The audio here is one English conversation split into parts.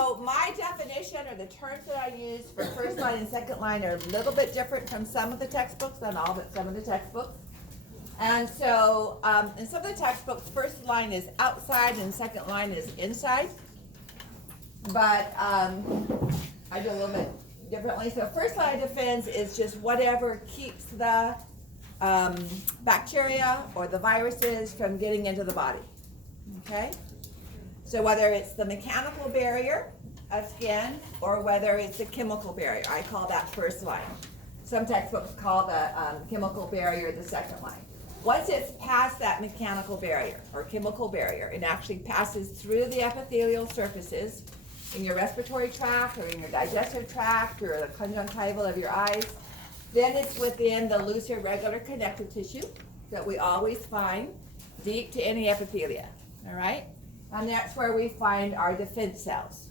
So my definition or the terms that I use for first line and second line are a little bit different from some of the textbooks, not all, but some of the textbooks. And so in some of the textbooks, first line is outside and second line is inside. But I do a little bit differently. So first line of defense is just whatever keeps the bacteria or the viruses from getting into the body. Okay? So whether it's the mechanical barrier of skin or whether it's the chemical barrier, I call that first line. Some textbooks call the chemical barrier the second line. Once it's past that mechanical barrier or chemical barrier, it actually passes through the epithelial surfaces in your respiratory tract or in your digestive tract or the conjunctiva of your eyes. Then it's within the loose irregular connective tissue that we always find deep to any epithelia, all right? And that's where we find our defense cells.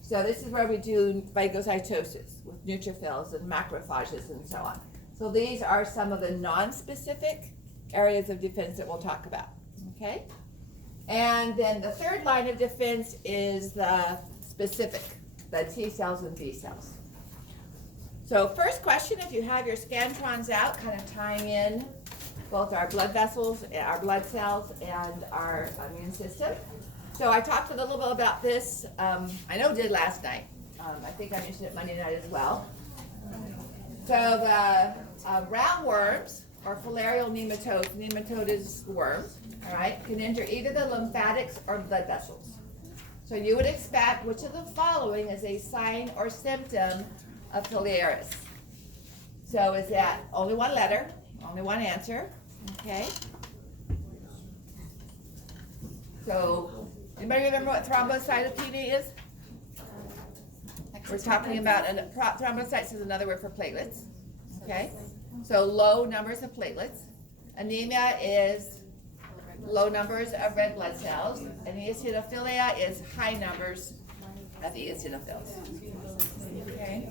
So this is where we do phagocytosis with neutrophils and macrophages and so on. So these are some of the non-specific areas of defense that we'll talk about, okay? And then the third line of defense is the specific, the T cells and B cells. So first question, if you have your scantrons out, kind of tying in both our blood vessels, our blood cells, and our immune system. So I talked a little bit about this, I know did last night. I think I mentioned it Monday night as well. So the roundworms, or filarial nematodes, nematode is worms, all right, can enter either the lymphatics or blood vessels. So you would expect which of the following is a sign or symptom of filariasis. So is that only one letter, only one answer, okay? So, anybody remember what thrombocytopenia is? We're talking about, thrombocytes is another word for platelets, okay? So low numbers of platelets. Anemia is low numbers of red blood cells. And eosinophilia is high numbers of eosinophils, okay?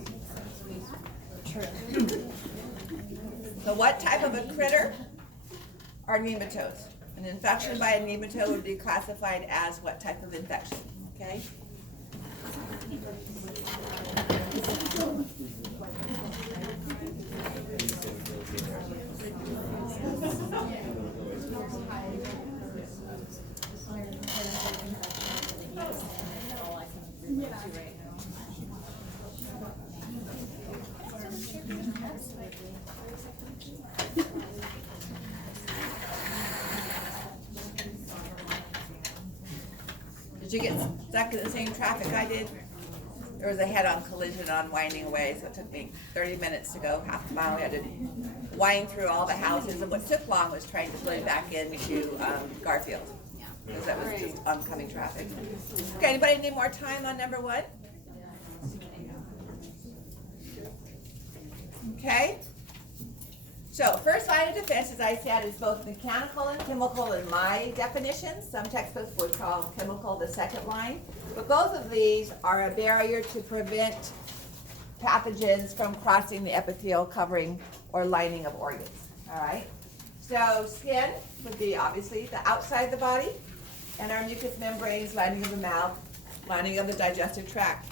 So what type of a critter are nematodes? An infection by a nematode would be classified as what type of infection, okay? Did you get stuck in the same traffic I did? There was a head-on collision on Winding Way, so it took me 30 minutes to go half a mile. We had to wind through all the houses, and what took long was trying to pull back into Garfield, because that was just oncoming traffic. Okay, anybody need more time on number one? Okay. So first line of defense, as I said, is both mechanical and chemical in my definition. Some textbooks would call chemical the second line. But both of these are a barrier to prevent pathogens from crossing the epithelial covering or lining of organs. All right? So skin would be obviously the outside of the body, and our mucous membranes, lining of the mouth, lining of the digestive tract,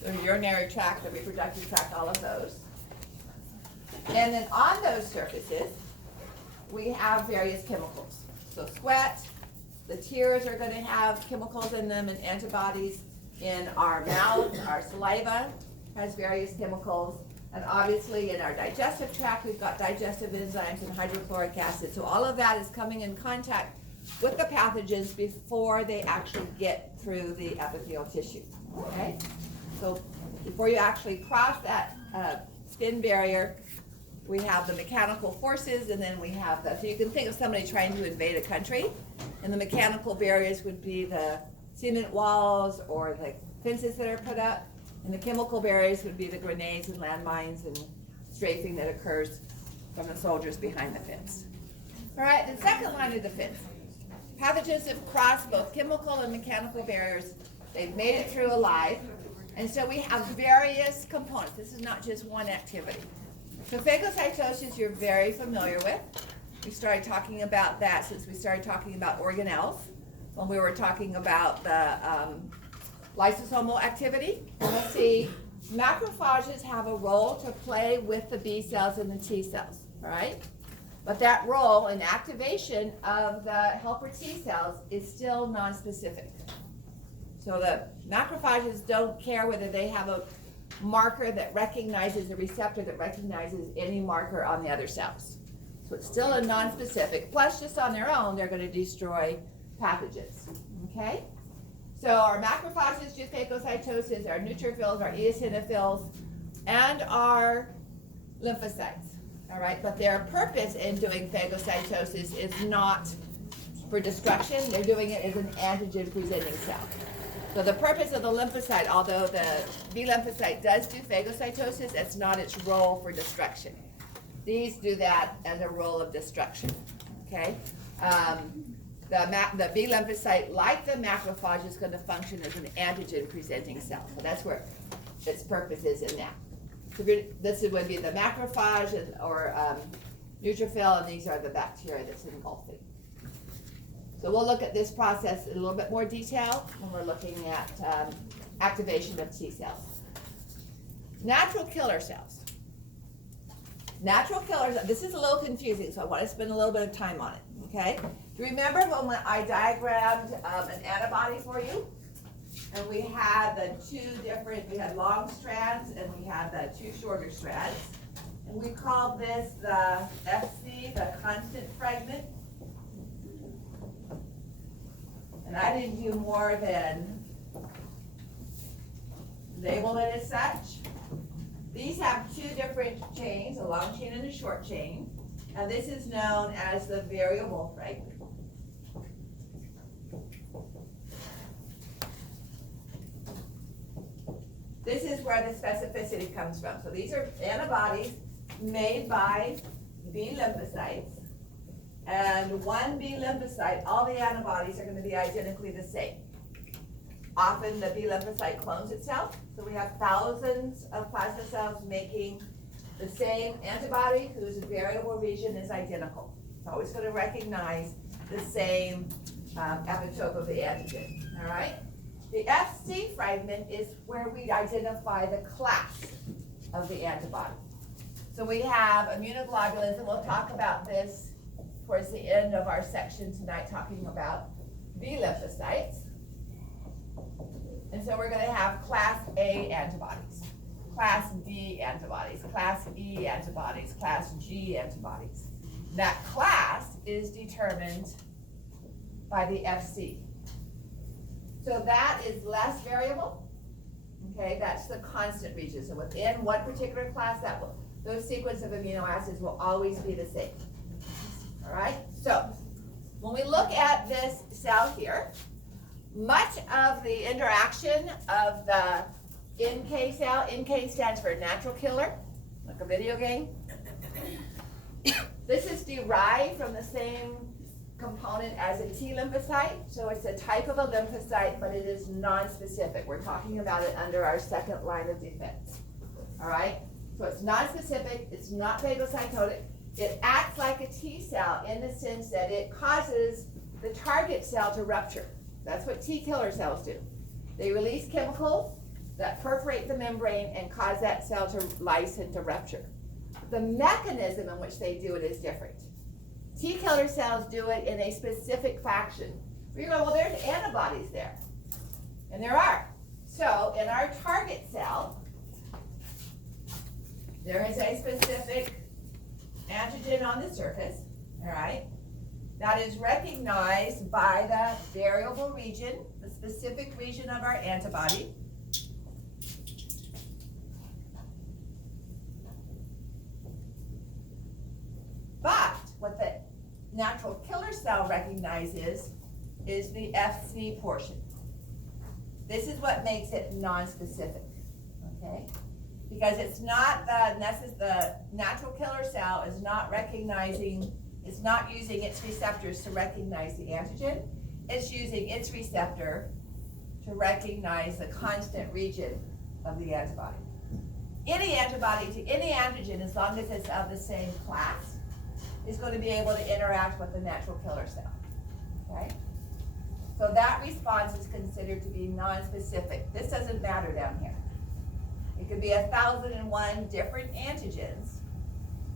the urinary tract, the reproductive tract, all of those. And then on those surfaces, we have various chemicals. So sweat, the tears are going to have chemicals in them and antibodies. In our mouth, our saliva has various chemicals. And obviously in our digestive tract, we've got digestive enzymes and hydrochloric acid. So all of that is coming in contact with the pathogens before they actually get through the epithelial tissue, okay? So before you actually cross that skin barrier, we have the mechanical forces, and then we have so you can think of somebody trying to invade a country, and the mechanical barriers would be the cement walls or the fences that are put up, and the chemical barriers would be the grenades and landmines and strafing that occurs from the soldiers behind the fence. All right, the second line of defense. Pathogens have crossed both chemical and mechanical barriers. They've made it through alive, and so we have various components. This is not just one activity. So phagocytosis you're very familiar with. We started talking about that since we started talking about organelles. When we were talking about the lysosomal activity. And we'll see macrophages have a role to play with the B cells and the T cells, all right? But that role in activation of the helper T cells is still nonspecific. So the macrophages don't care whether they have a marker that recognizes a receptor that recognizes any marker on the other cells. So it's still a nonspecific. Plus, just on their own, they're going to destroy pathogens. Okay? So our macrophages do phagocytosis, our neutrophils, our eosinophils, and our lymphocytes. All right? But their purpose in doing phagocytosis is not for destruction. They're doing it as an antigen-presenting cell. So the purpose of the lymphocyte, although the B lymphocyte does do phagocytosis, it's not its role for destruction. These do that as a role of destruction, okay? The B lymphocyte, like the macrophage, is going to function as an antigen-presenting cell. So that's where its purpose is in that. So this would be the macrophage or neutrophil, and these are the bacteria that's engulfing. So we'll look at this process in a little bit more detail when we're looking at activation of T cells. Natural killer cells. Natural killers, this is a little confusing, so I want to spend a little bit of time on it, okay? Do you remember when I diagrammed an antibody for you? And we had we had long strands and we had the two shorter strands. And we called this the FC, the constant fragment. And I didn't do more than label it as such. These have two different chains, a long chain and a short chain. And this is known as the variable fragment. This is where the specificity comes from. So these are antibodies made by B lymphocytes. And one B lymphocyte, all the antibodies are going to be identically the same. Often the B lymphocyte clones itself. So we have thousands of plasma cells making the same antibody whose variable region is identical. It's always going to recognize the same epitope of the antigen. All right? The FC fragment is where we identify the class of the antibody. So we have immunoglobulins, and we'll talk about this towards the end of our section tonight, talking about B lymphocytes. And so we're going to have class A antibodies, class B antibodies, class E antibodies, class G antibodies. That class is determined by the FC. So that is less variable. Okay, that's the constant region. So within one particular class, those sequence of amino acids will always be the same. All right, so when we look at this cell here, much of the interaction of the NK cell, NK stands for natural killer, like a video game. This is derived from the same component as a T lymphocyte, so it's a type of a lymphocyte, but it is non-specific. We're talking about it under our second line of defense. All right, so it's non-specific, it's not phagocytotic. It acts like a T cell in the sense that it causes the target cell to rupture. That's what T killer cells do. They release chemicals that perforate the membrane and cause that cell to lyse and to rupture. The mechanism in which they do it is different. T killer cells do it in a specific fashion. You go, well, there's antibodies there. And there are. So in our target cell, there is a specific antigen on the surface, all right, that is recognized by the variable region, the specific region of our antibody. But what the natural killer cell recognizes is the FC portion. This is what makes it non-specific, okay? Because it's not the natural killer cell is not recognizing, it's not using its receptors to recognize the antigen. It's using its receptor to recognize the constant region of the antibody. Any antibody to any antigen, as long as it's of the same class, is going to be able to interact with the natural killer cell, okay? So that response is considered to be nonspecific. This doesn't matter down here. It could be 1,001 different antigens.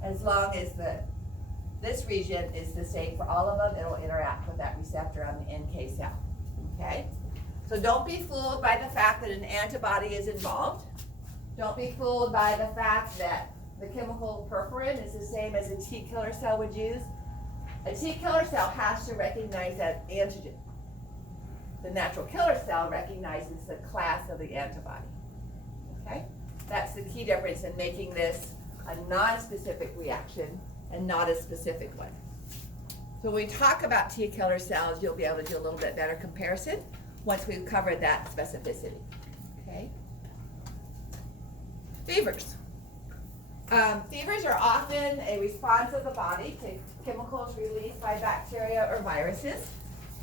As long as this region is the same for all of them, it'll interact with that receptor on the NK cell. Okay? So don't be fooled by the fact that an antibody is involved. Don't be fooled by the fact that the chemical perforin is the same as a T killer cell would use. A T killer cell has to recognize that antigen. The natural killer cell recognizes the class of the antibody. Okay? That's the key difference in making this a non-specific reaction and not a specific one. So when we talk about T killer cells, you'll be able to do a little bit better comparison once we've covered that specificity. Okay? Fevers. Fevers are often a response of the body to chemicals released by bacteria or viruses,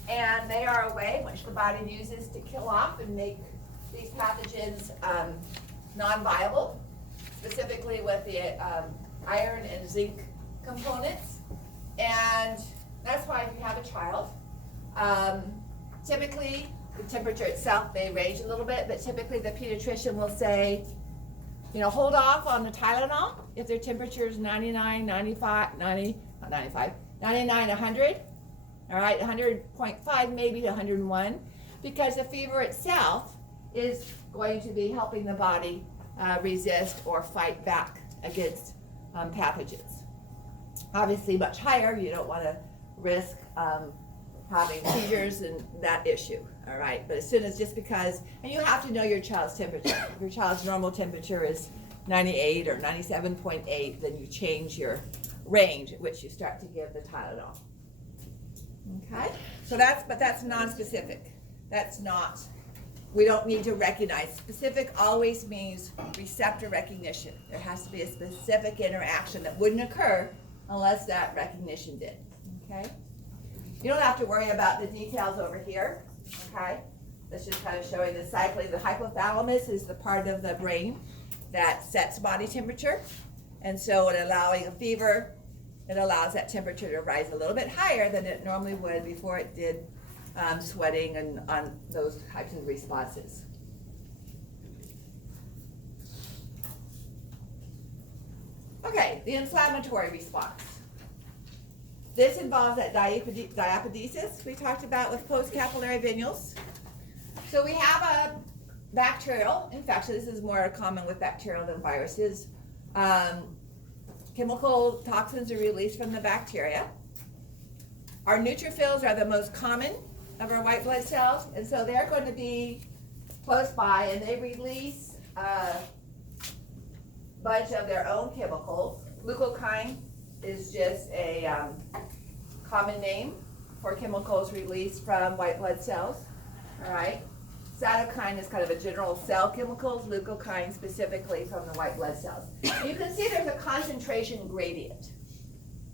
and they are a way in which the body uses to kill off and make these pathogens non-viable, specifically with the iron and zinc components. And that's why if you have a child, typically the temperature itself may range a little bit, but typically the pediatrician will say, you know, hold off on the Tylenol if their temperature is 99, 95, 90, not 95, 99, 100, all right, 100.5 maybe to 101, because the fever itself is going to be helping the body resist or fight back against pathogens. Obviously much higher, you don't want to risk having seizures and that issue, all right? But as soon as, just because, and you have to know your child's temperature. If your child's normal temperature is 98 or 97.8, then you change your range at which you start to give the Tylenol. Okay? So that's non-specific. That's not, we don't need to recognize. Specific always means receptor recognition. There has to be a specific interaction that wouldn't occur unless that recognition did, okay? You don't have to worry about the details over here, okay? That's just kind of showing the cycling. The hypothalamus is the part of the brain that sets body temperature. And so in allowing a fever, it allows that temperature to rise a little bit higher than it normally would before it did sweating and on those types of responses. Okay, the inflammatory response. This involves that diapedesis we talked about with post-capillary venules. So we have a bacterial infection. This is more common with bacterial than viruses. Chemical toxins are released from the bacteria. Our neutrophils are the most common of our white blood cells, and so they're going to be close by, and they release a bunch of their own chemicals. Leukocyte is just a common name for chemicals released from white blood cells, all right? Cytokine is kind of a general cell chemicals, leukocyte specifically from the white blood cells. You can see there's a concentration gradient.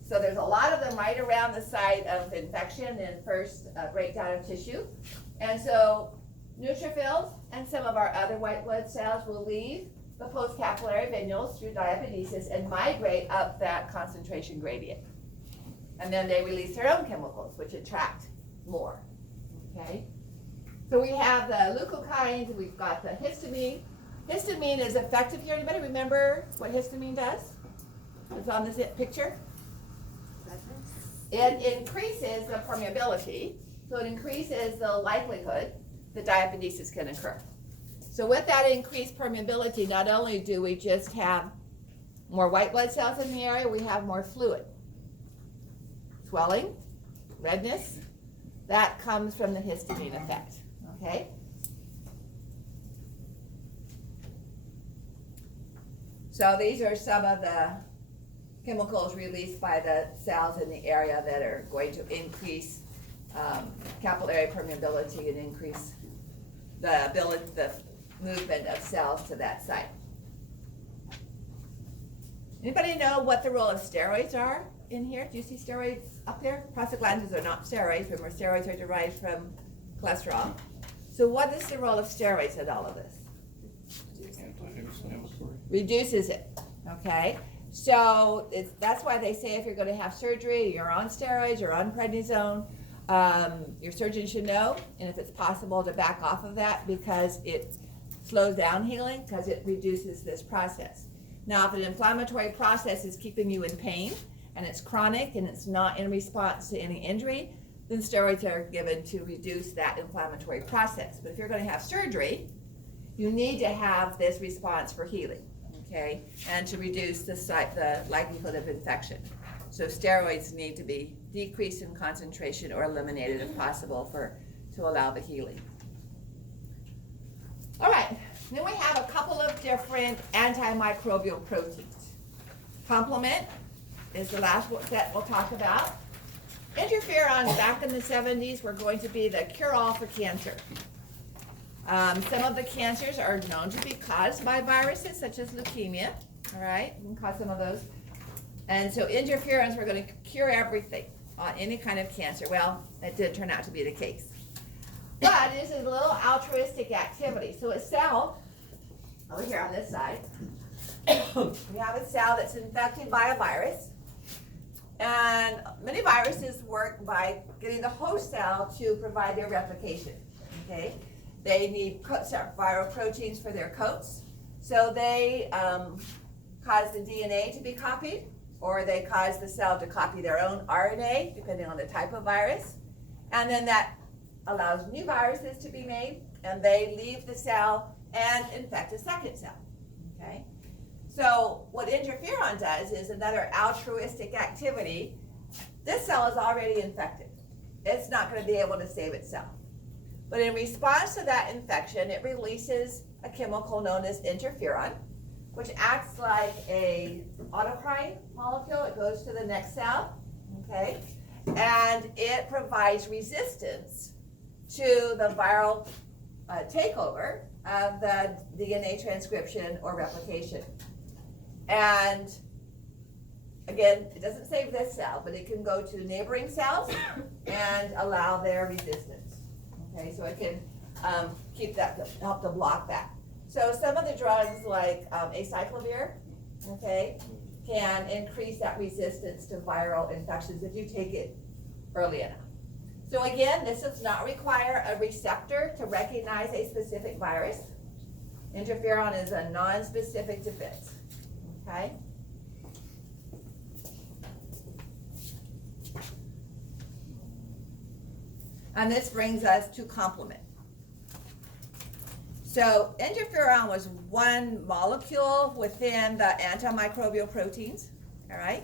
So there's a lot of them right around the site of infection and first breakdown of tissue. And so neutrophils and some of our other white blood cells will leave the post-capillary venules through diapedesis and migrate up that concentration gradient. And then they release their own chemicals, which attract more, okay? So we have the leukocytes, we've got the histamine. Histamine is effective here. Anybody remember what histamine does? It's on this picture. It increases the permeability, so it increases the likelihood that diapedesis can occur. So with that increased permeability, not only do we just have more white blood cells in the area, we have more fluid. Swelling, redness, that comes from the histamine effect, okay? So these are some of the chemicals released by the cells in the area that are going to increase capillary permeability and increase the movement of cells to that site. Anybody know what the role of steroids are in here? Do you see steroids up there? Prostaglandins are not steroids. Remember, steroids are derived from cholesterol. So what is the role of steroids in all of this? Reduces it, okay? So that's why they say if you're going to have surgery, you're on steroids, you're on prednisone. Your surgeon should know, and if it's possible to back off of that because it slows down healing because it reduces this process. Now, if an inflammatory process is keeping you in pain and it's chronic and it's not in response to any injury, then steroids are given to reduce that inflammatory process. But if you're going to have surgery, you need to have this response for healing, okay, and to reduce the likelihood of infection. So steroids need to be decreased in concentration or eliminated if possible to allow the healing. All right, then we have a couple of different antimicrobial proteins. Complement is the last set we'll talk about. Interferons back in the 70s were going to be the cure-all for cancer. Some of the cancers are known to be caused by viruses such as leukemia, all right, can cause some of those. And so interferons were going to cure everything, any kind of cancer. Well, that did turn out to be the case. But this is a little altruistic activity. So a cell, over here on this side, we have a cell that's infected by a virus. And many viruses work by getting the host cell to provide their replication, okay? They need viral proteins for their coats. So they cause the DNA to be copied, or they cause the cell to copy their own RNA, depending on the type of virus. And then that allows new viruses to be made, and they leave the cell and infect a second cell, okay? So what interferon does is another altruistic activity. This cell is already infected. It's not going to be able to save itself. But in response to that infection, it releases a chemical known as interferon, which acts like a autocrine molecule. It goes to the next cell, okay? And it provides resistance to the viral takeover of the DNA transcription or replication. And again, it doesn't save this cell, but it can go to neighboring cells and allow their resistance. Okay, so it can keep that, help to block that. So some of the drugs like acyclovir, okay, can increase that resistance to viral infections if you take it early enough. So again, this does not require a receptor to recognize a specific virus. Interferon is a non-specific defense, okay? And this brings us to complement. So interferon was one molecule within the antimicrobial proteins, all right?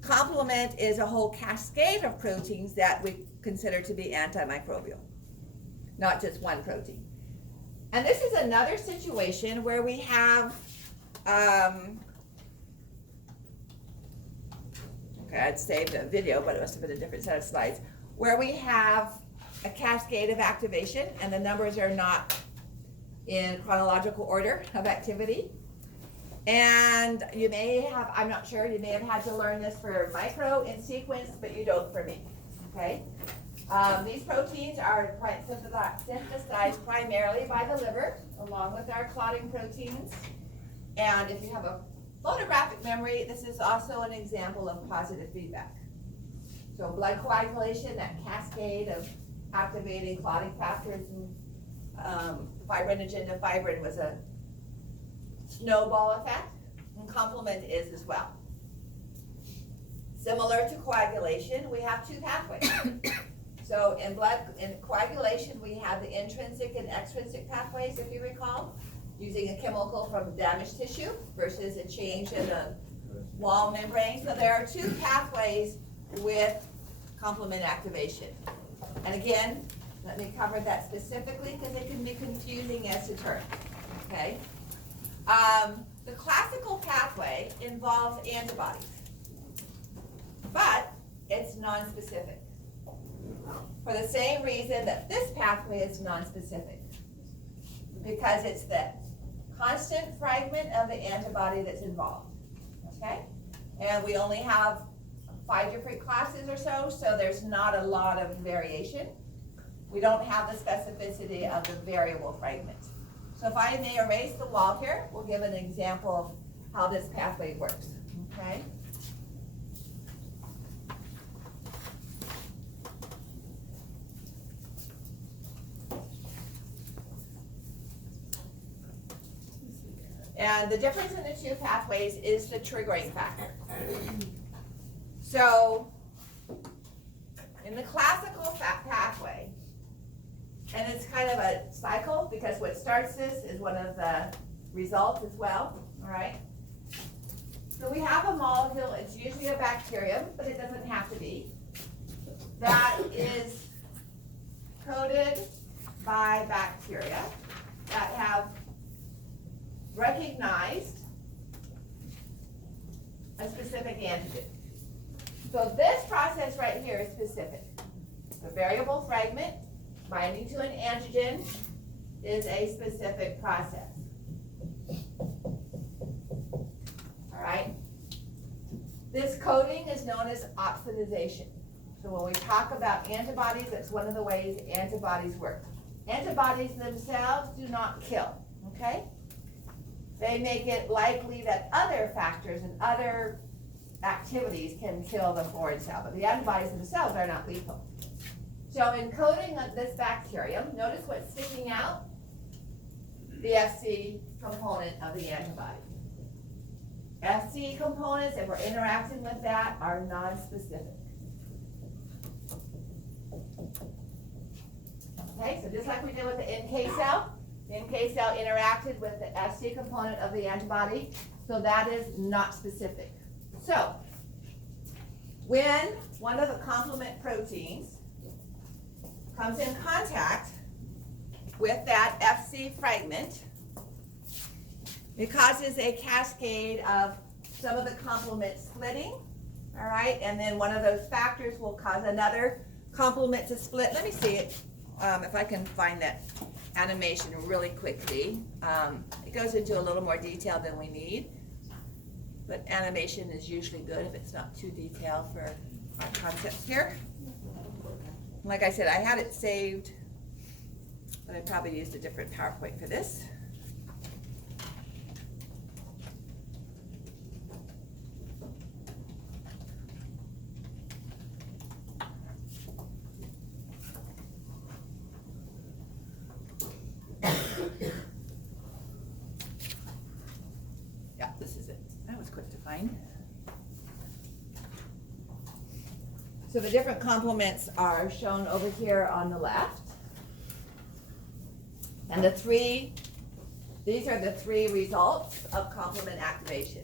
Complement is a whole cascade of proteins that we consider to be antimicrobial, not just one protein. And this is another situation where we have, okay, I'd saved a video, but it must have been a different set of slides, where we have a cascade of activation, and the numbers are not in chronological order of activity. And you may have, I'm not sure, you may have had to learn this for micro in sequence, but you don't for me, okay? These proteins are synthesized primarily by the liver, along with our clotting proteins. And if you have a photographic memory, this is also an example of positive feedback. So blood coagulation, that cascade of activating clotting factors and fibrinogen to fibrin was a snowball effect, and complement is as well. Similar to coagulation, we have two pathways. So in coagulation, we have the intrinsic and extrinsic pathways, if you recall, using a chemical from damaged tissue versus a change in the wall membrane. So there are two pathways with complement activation. And again, let me cover that specifically because it can be confusing as to terms, okay? The classical pathway involves antibodies, but it's nonspecific for the same reason that this pathway is nonspecific, because it's the constant fragment of the antibody that's involved, okay? And we only have 5 different classes or so, so there's not a lot of variation. We don't have the specificity of the variable fragment. So if I may erase the wall here, we'll give an example of how this pathway works, okay? And the difference in the two pathways is the triggering factor. So, in the classical pathway, and it's kind of a cycle because what starts this is one of the results as well, all right? So we have a molecule, it's usually a bacterium, but it doesn't have to be, that is coded by bacteria that have recognized a specific antigen. So this process right here is specific. The variable fragment binding to an antigen is a specific process. All right? This coding is known as opsonization. So when we talk about antibodies, that's one of the ways antibodies work. Antibodies themselves do not kill, okay? They make it likely that other factors and other activities can kill the foreign cell, but the antibodies themselves are not lethal. So in coding of this bacterium, notice what's sticking out? The Fc component of the antibody. Fc components, if we're interacting with that, are non-specific. Okay, so just like we did with the NK cell, the NK cell interacted with the Fc component of the antibody, so that is not specific. So, when one of the complement proteins comes in contact with that Fc fragment, it causes a cascade of some of the complement splitting, all right, and then one of those factors will cause another complement to split. Let me see it, if I can find that animation really quickly. It goes into a little more detail than we need, but animation is usually good if it's not too detailed for our concepts here. Like I said, I had it saved, but I probably used a different PowerPoint for this. Yeah, this is it. That was quick to find. So the different complements are shown over here on the left. And these are the three results of complement activation: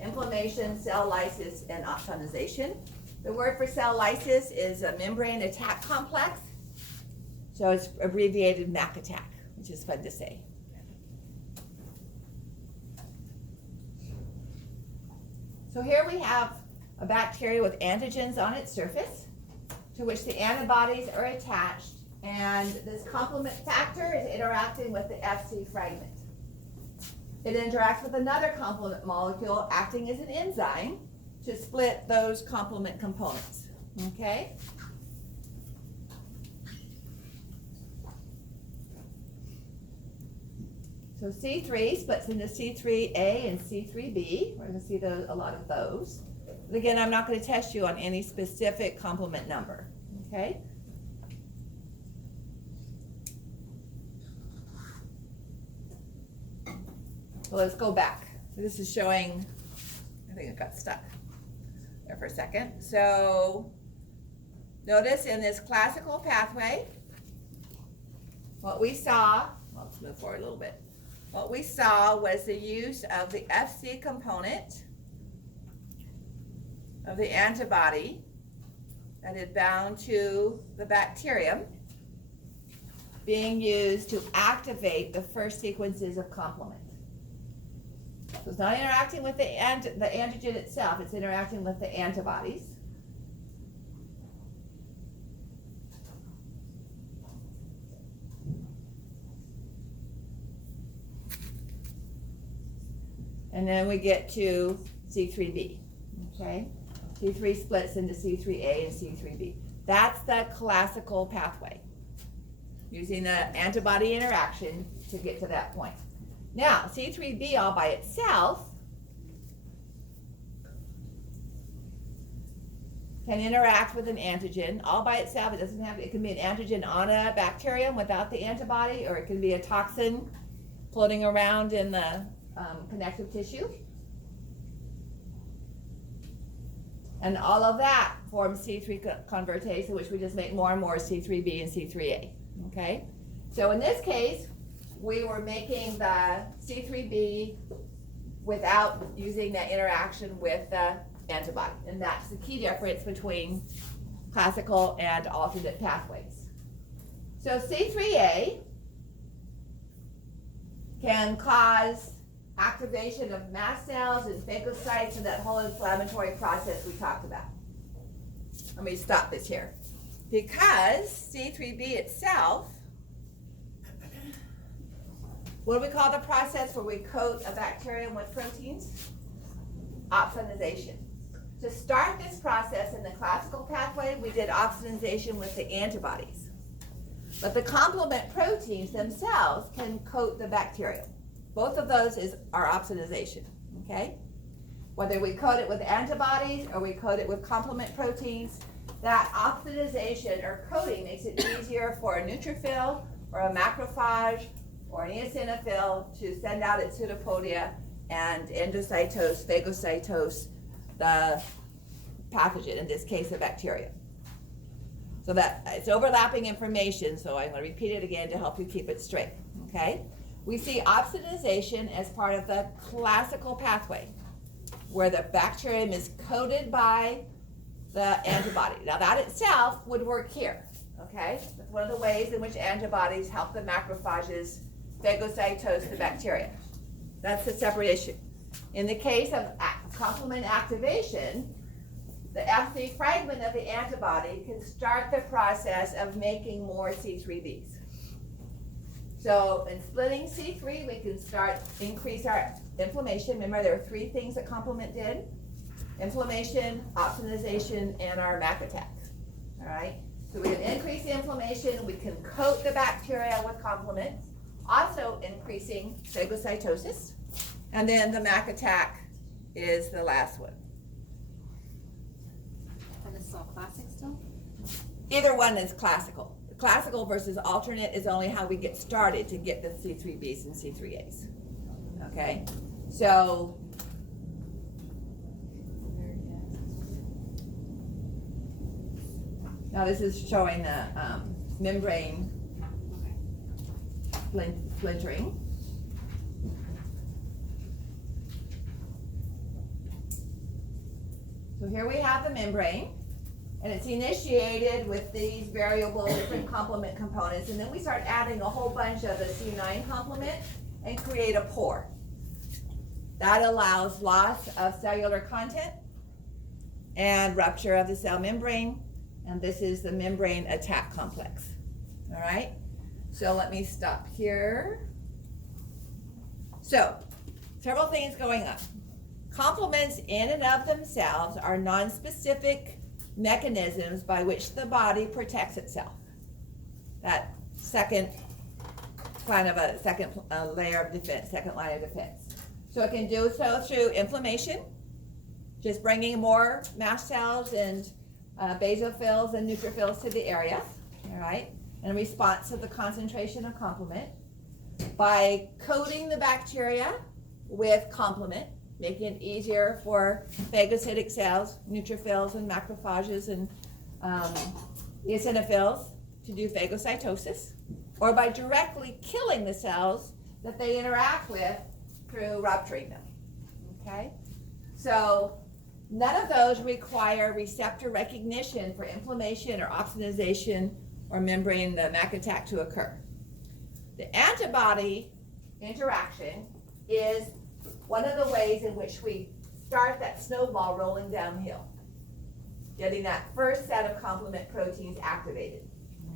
inflammation, cell lysis, and opsonization. The word for cell lysis is a membrane attack complex. So it's abbreviated MAC attack, which is fun to say. So here we have a bacteria with antigens on its surface to which the antibodies are attached, and this complement factor is interacting with the Fc fragment. It interacts with another complement molecule acting as an enzyme to split those complement components, okay? So C3 splits into C3A and C3B. We're going to see a lot of those. But again, I'm not going to test you on any specific complement number, okay? So let's go back. This is showing, I think it got stuck there for a second. So notice in this classical pathway, what we saw, well, let's move forward a little bit. What we saw was the use of the Fc component of the antibody that had bound to the bacterium being used to activate the first sequences of complement. So it's not interacting with the antigen itself, it's interacting with the antibodies. And then we get to C3b, okay? C3 splits into C3a and C3b. That's the classical pathway, using the antibody interaction to get to that point. Now, C3b all by itself can interact with an antigen all by itself. It can be an antigen on a bacterium without the antibody, or it can be a toxin floating around in the connective tissue. And all of that forms C3 convertase, in which we just make more and more C3b and C3a, okay? So in this case, we were making the C3b without using that interaction with the antibody. And that's the key difference between classical and alternate pathways. So C3a can cause activation of mast cells and phagocytes and that whole inflammatory process we talked about. Let me stop this here. Because C3b itself, what do we call the process where we coat a bacterium with proteins? Opsonization. To start this process in the classical pathway, we did opsonization with the antibodies. But the complement proteins themselves can coat the bacterium. Both of those are opsonization, okay? Whether we coat it with antibodies or we coat it with complement proteins, that opsonization or coating makes it easier for a neutrophil or a macrophage or an eosinophil to send out its pseudopodia and endocytose, phagocytose the pathogen, in this case a bacteria. So that it's overlapping information, so I'm going to repeat it again to help you keep it straight, okay? We see opsonization as part of the classical pathway, where the bacterium is coated by the antibody. Now that itself would work here, okay? That's one of the ways in which antibodies help the macrophages phagocytose the bacteria. That's a separate issue. In the case of complement activation, the Fc fragment of the antibody can start the process of making more C3bs. So in splitting C3, we can increase our inflammation. Remember, there are three things that complement did: inflammation, opsonization, and our MAC attack. All right? So we can increase the inflammation, we can coat the bacteria with complement, also increasing phagocytosis. And then the MAC attack is the last one. And this is all classic still? Either one is classical. Classical versus alternate is only how we get started to get the C3bs and C3as. Okay? So, now this is showing the membrane splintering. So here we have the membrane, and it's initiated with these variable different complement components, and then we start adding a whole bunch of the C9 complement and create a pore. That allows loss of cellular content and rupture of the cell membrane, and this is the membrane attack complex. All right, so let me stop here. So, several things going on. Complements in and of themselves are non-specific mechanisms by which the body protects itself. That second kind of a second layer of defense, second line of defense. So it can do so through inflammation, just bringing more mast cells and basophils and neutrophils to the area, all right, in response to the concentration of complement. By coating the bacteria with complement, making it easier for phagocytic cells, neutrophils and macrophages and eosinophils to do phagocytosis, or by directly killing the cells that they interact with through rupturing them, okay? So none of those require receptor recognition for inflammation or opsonization or membrane, the MAC attack, to occur. The antibody interaction is one of the ways in which we start that snowball rolling downhill, getting that first set of complement proteins activated,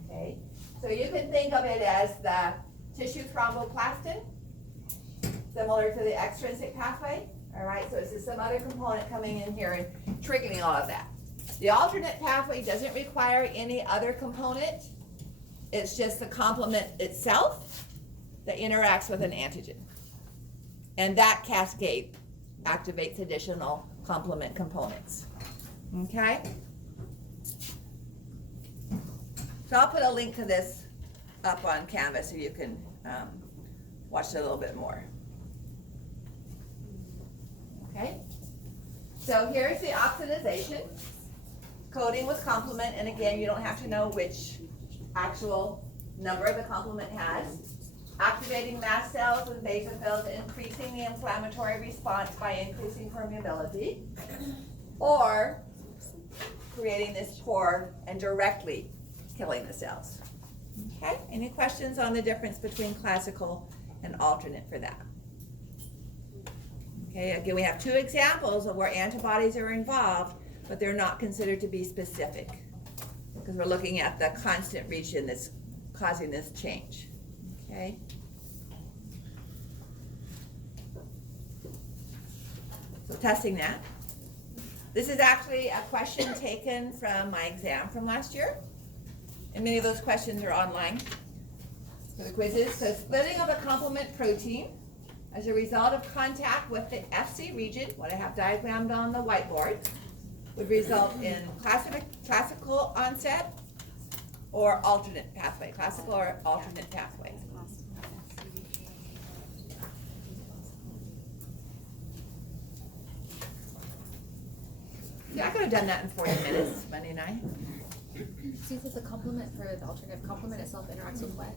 okay? So you can think of it as the tissue thromboplastin, similar to the extrinsic pathway, all right? So it's just some other component coming in here and triggering all of that. The alternate pathway doesn't require any other component. It's just the complement itself that interacts with an antigen. And that cascade activates additional complement components, okay? So I'll put a link to this up on Canvas so you can watch it a little bit more. So here's the oxidization, coding with complement, and again, you don't have to know which actual number the complement has. Activating mast cells and basophils, increasing the inflammatory response by increasing permeability, or creating this pore and directly killing the cells. Okay, any questions on the difference between classical and alternate for that? Okay, again, we have two examples of where antibodies are involved, but they're not considered to be specific because we're looking at the constant region that's causing this change. Okay. So testing that. This is actually a question taken from my exam from last year. And many of those questions are online for the quizzes. So splitting of a complement protein as a result of contact with the FC region, what I have diagrammed on the whiteboard, would result in classical onset or alternate pathway, classical or alternate pathway. Yeah, I could have done that in 40 minutes, Monday night. See, so the complement for the alternative complement itself interacts with what?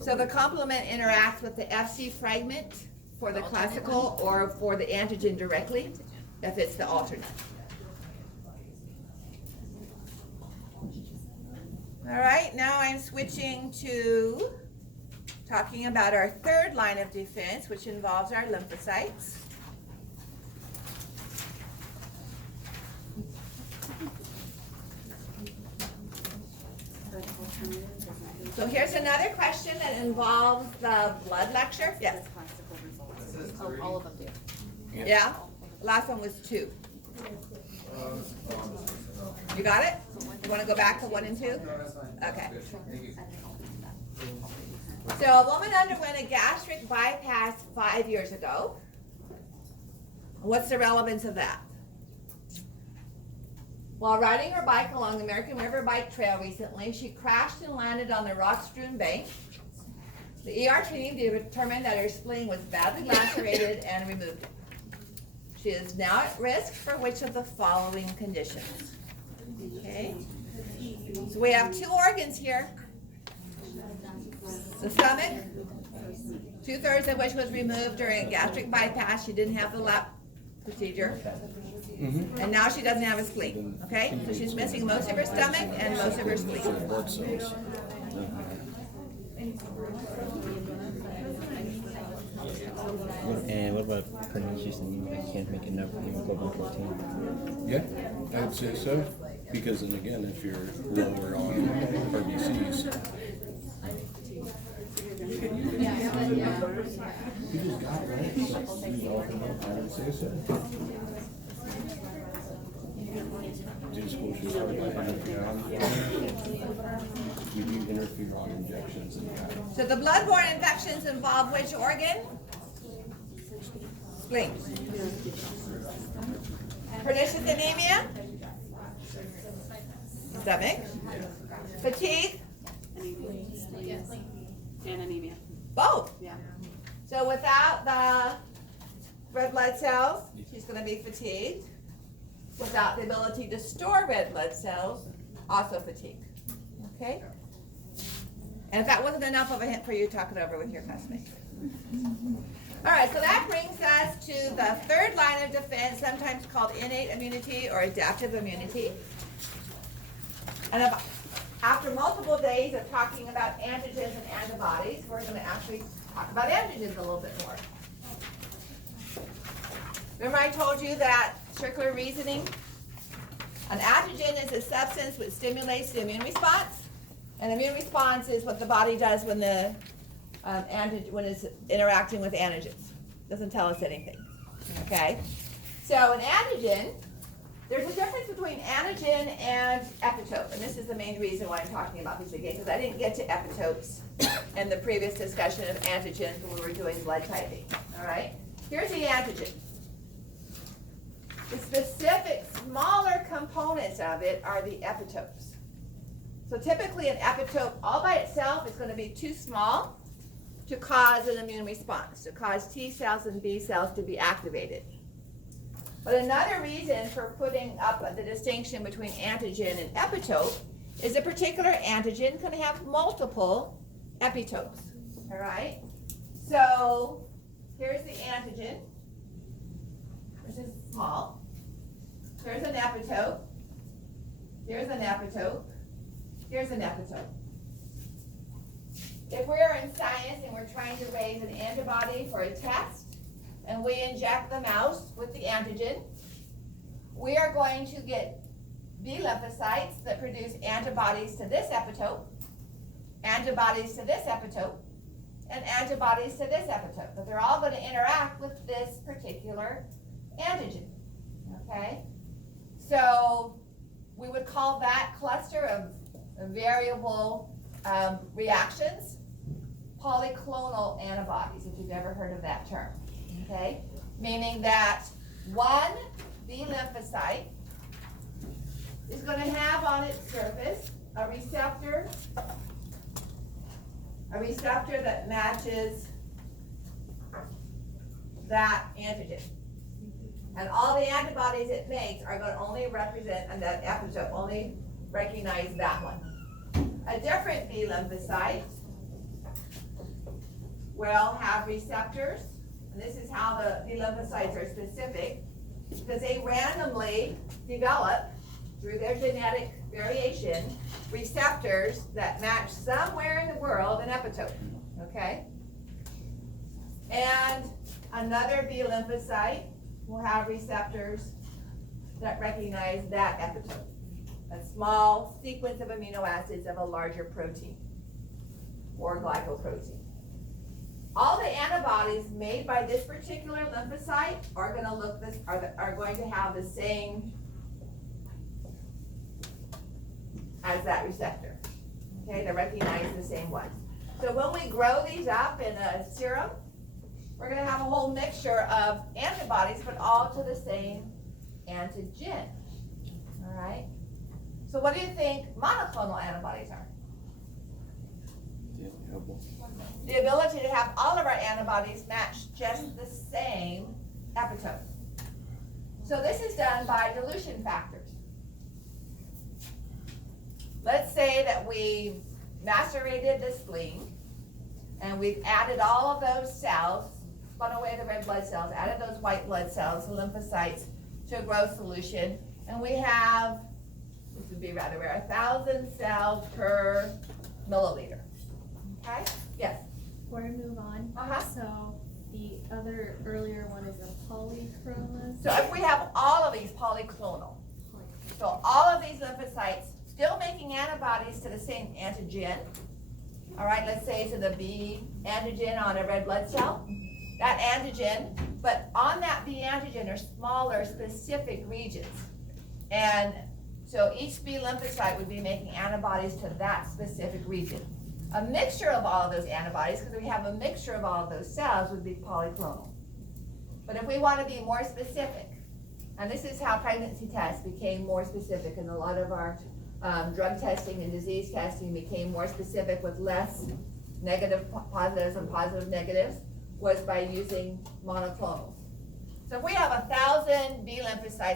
So the complement interacts with the FC fragment for the classical or for the antigen directly, if it's the alternate. All right, now I'm switching to talking about our third line of defense, which involves our lymphocytes. So here's another question that involves the blood lecture. Yes. Oh, all of them do. Yeah. Last one was 2. You got it? You want to go back to 1 and 2? Okay. So a woman underwent a gastric bypass 5 years ago. What's the relevance of that? While riding her bike along the American River Bike Trail recently, she crashed and landed on the rock-strewn bank. The ER team determined that her spleen was badly lacerated and removed it. She is now at risk for which of the following conditions? Okay. So we have 2 organs here. The stomach, 2/3 of which was removed during a gastric bypass. She didn't have the lap procedure. And now she doesn't have a spleen, okay? So she's missing most of her stomach and most of her spleen. And what about pernicious anemia? You can't make enough hemoglobin protein. Yeah, I'd say so. Because then again, if you're lower on RBCs, you just got it, right? I would say so. Just go too hard by interferon. You do interferon injections and that. So the bloodborne infections involve which organ? Spleen. Pernicious anemia? Stomach. Fatigue? And anemia. Both. Yeah. So without the red blood cells, she's going to be fatigued. Without the ability to store red blood cells, also fatigued. Okay? And if that wasn't enough of a hint for you, talk it over with your classmates. All right, so that brings us to the third line of defense, sometimes called innate immunity or adaptive immunity. And after multiple days of talking about antigens and antibodies, we're going to actually talk about antigens a little bit more. Remember I told you that circular reasoning? An antigen is a substance which stimulates the immune response, and the immune response is what the body does when the when it's interacting with antigens. Doesn't tell us anything. Okay? So an antigen, there's a difference between antigen and epitope, and this is the main reason why I'm talking about this again, because I didn't get to epitopes in the previous discussion of antigens when we were doing blood typing. All right? Here's the antigen. The specific smaller components of it are the epitopes. So typically an epitope all by itself is going to be too small to cause an immune response, to cause T cells and B cells to be activated. But another reason for putting up the distinction between antigen and epitope is a particular antigen can have multiple epitopes, all right? So here's the antigen, which is small. Here's an epitope. Here's an epitope. Here's an epitope. If we're in science and we're trying to raise an antibody for a test, and we inject the mouse with the antigen, we are going to get B lymphocytes that produce antibodies to this epitope, antibodies to this epitope, and antibodies to this epitope. But they're all going to interact with this particular antigen, okay? So we would call that cluster of variable reactions polyclonal antibodies, if you've ever heard of that term, okay? Meaning that one B lymphocyte is going to have on its surface a receptor that matches that antigen. And all the antibodies it makes are going to only represent, and that epitope only recognize that one. A different B lymphocyte will have receptors, and this is how the B lymphocytes are specific, because they randomly develop, through their genetic variation, receptors that match somewhere in the world an epitope, okay? And another B lymphocyte will have receptors that recognize that epitope, a small sequence of amino acids of a larger protein or glycoprotein. All the antibodies made by this particular lymphocyte are going to look this are going to have the same as that receptor. Okay, they recognize the same ones. So when we grow these up in a serum, we're going to have a whole mixture of antibodies, but all to the same antigen. All right. So what do you think monoclonal antibodies are? The ability to have all of our antibodies match just the same epitope. So this is done by dilution factors. Let's say that we macerated the spleen and we've added all of those cells, spun away the red blood cells, added those white blood cells, the lymphocytes, to a growth solution, and we have, this would be rather rare, 1,000 cells per milliliter. Okay? Yes? Before we move on, so the other earlier one is a polyclonal. So if we have all of these polyclonal, so all of these lymphocytes still making antibodies to the same antigen, all right, let's say to the B antigen on a red blood cell, that antigen, but on that B antigen are smaller specific regions. And so each B lymphocyte would be making antibodies to that specific region. A mixture of all of those antibodies, because we have a mixture of all of those cells, would be polyclonal. But if we want to be more specific, and this is how pregnancy tests became more specific, and a lot of our drug testing and disease testing became more specific with less negative positives and positive negatives, was by using monoclonals. So if we have 1,000 B lymphocytes